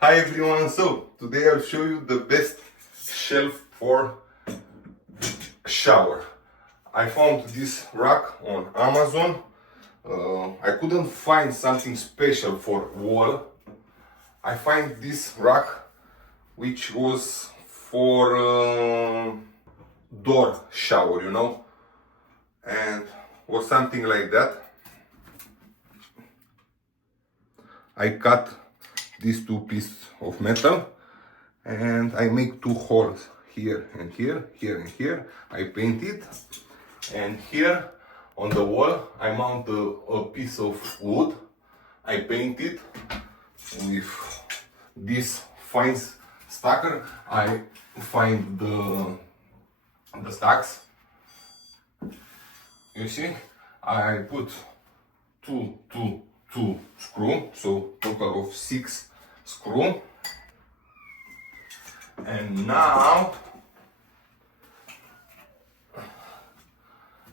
Hi everyone, so today I'll show you the best shelf for shower. I found this rack on Amazon. I couldn't find something special for wall. I find this rack which was for door shower, and was something like that. I cut these two pieces of metal and I make two holes here and here, here and here. I paint it, and here on the wall I mount a piece of wood. I paint it with this fine stacker. I find the stacks. You see, I put two screw, so total of 6 screw. And now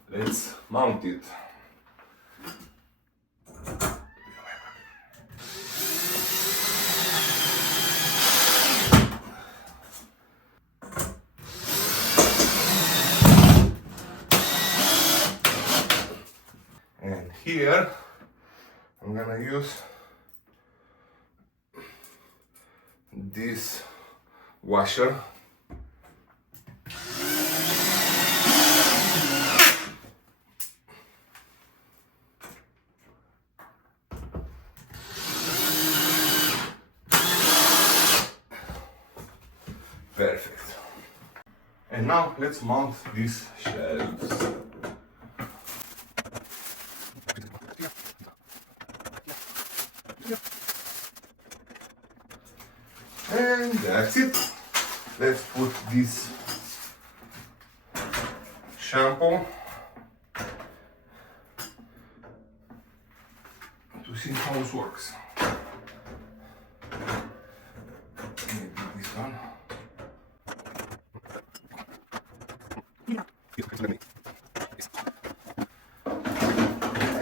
let's mount it. And here I'm gonna use this washer. Perfect. And now let's mount these shelves. And that's it. Let's put this shampoo to see how it works. Maybe this one.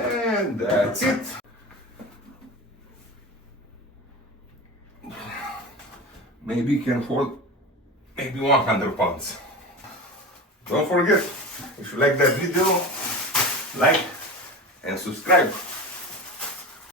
And that's it. Maybe it can hold maybe 100 pounds. Don't forget, if you like that video, like and subscribe.